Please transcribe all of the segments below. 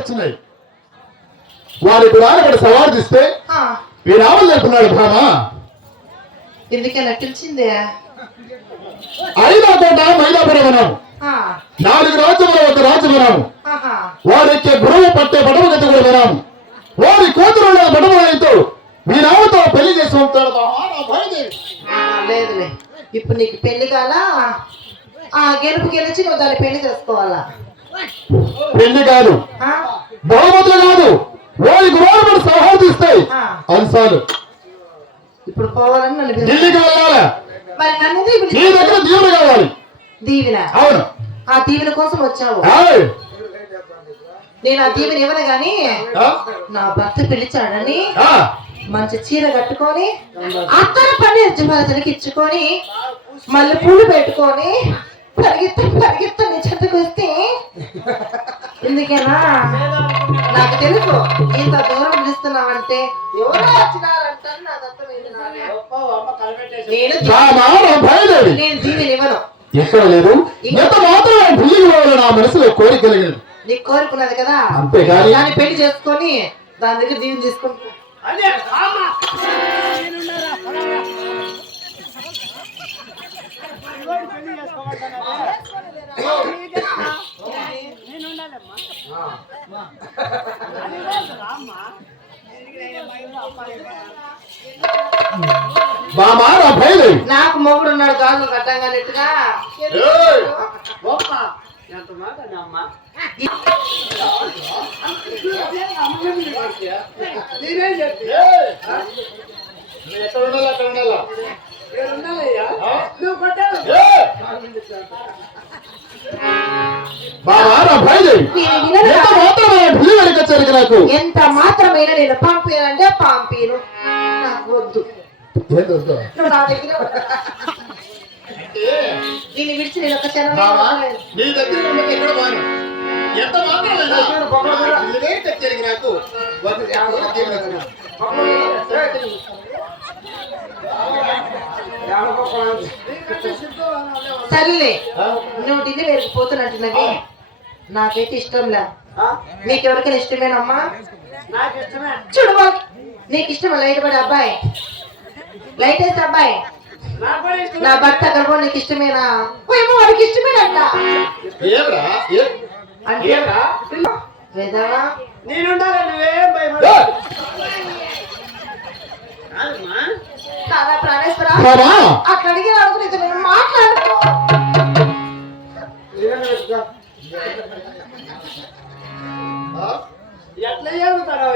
వచ్చినాయి వారి కూడా సవాలు తీస్తే వీరాములు తెలుపున్నాడు భామ ఎందుకలా పిలిచిందే 5వ కోట మైలాపురం అన్నాము 4 రాజ్యముల ఒక రాజ్యమన్నాము వారికి గురువు పట్టే బడమగతి కూడా వినాము వారి కూతురు బడమతో వీరాముతో పెళ్లి చేసి ఉంటాడు లేదులే ఇప్పుడు నీకు పెళ్లి కాలా గెలుపు గెలిచి నువ్వు దాన్ని పెళ్లి చేసుకోవాలా పెళ్లి కాదు బహుమతులు కాదు వారికి వారు సహాదిస్తాయి అంశాలు ఇప్పుడు పోవాలని నన్ను ఢిల్లీకి వెళ్ళాలా మరి నన్ను నీ దగ్గర దీవెన కావాలి దీవెన అవును ఆ దీవెన కోసం వచ్చావు నేను ఆ దీవెన ఇవ్వను గాని నా భర్త పిలిచాడని మంచి చీర కట్టుకొని అత్తర పని యజమానికి ఇచ్చుకొని మళ్ళీ పూలు పెట్టుకొని పరిగెత్త నీ చెత్తకు వస్తే ఎందుకేనా నాకు తెలుసు ఇంత దూరం పిలుస్తున్నావంటే ఎవరో వచ్చినారంటాను నాకు అర్థమైంది నేను దీవెన ఇవ్వను ఎక్కడ లేదు ఎంత మాత్రం నా మనసులో కోరిక కలిగింది నీకు కోరుకున్నది కదా అంతేగాని దాన్ని పెళ్లి చేసుకొని దాని దగ్గర దీవెన తీసుకుంటా నాకు మొగుడు ఉన్నాడు కాదు కట్టంగానట్టుగా ఎంత మాత్రమైనా నేను పంపినంటే పంపిను నాకు వద్దు నువ్వు నా దగ్గర దీన్ని విడిచి నేను ఒక సర్లే నువ్వు ఢిల్లీ వెళ్ళిపోతున్నట్టున్నది నాకైతే ఇష్టంలే నీకెవరికైనా ఇష్టమేనమ్మా చూడు నీకు ఇష్టమా లైట్ పడే అబ్బాయి లైట్ వేస్తే అబ్బాయి నా భర్త అక్కడ కూడా నీకు ఇష్టమేనా ఏమో వాడికి ఇష్టమేనంట అంటే వేదవా ప్రాణేశ్వర అట్లా అడిగి అడుగుతుంది నేను మాట్లాడు ఎట్లా ఏముతారు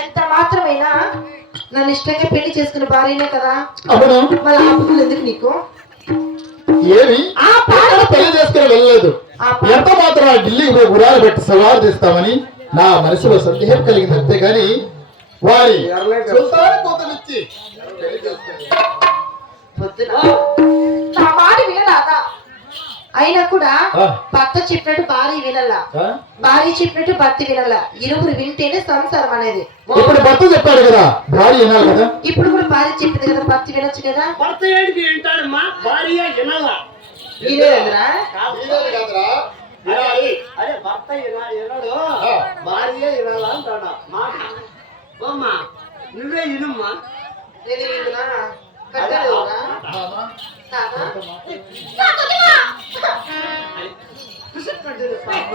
ఎంత మాత్రమైనా నన్ను ఇష్టంగా పెళ్లి చేసుకున్న భార్యనే కదా మళ్ళీ ఆపదలు ఎందుకు నీకు ఏమి పెళ్లి చేసుకుని వెళ్ళలేదు ఎంత మాత్రం ఢిల్లీకి పోయి గురాలు పెట్టి సవాలు చేస్తామని నా మనసులో సందేహం కలిగింది అంతేగాని వారి నా మాట వినరాదా అయినా కూడా భర్త చెప్పినట్టు భార్య వినల్లా భార్య చెప్పినట్టు భర్త వినల్లా ఇరువురు వింటేనే సంసారం అనేది ఇప్పుడు భర్త చెప్పాడు కదా భార్య వినాలి కదా ఇప్పుడు కూడా భార్య చెప్పింది కదా భర్త వినొచ్చు కదా భర్త ఏంటి వింటాడమ్మా భార్య వినాలా వినేదిరా అరే భర్త వినాడు భార్య వినాలా అంటాడా మాట అమ్మా నువ్వే వినమ్మా చెప్పండి పాప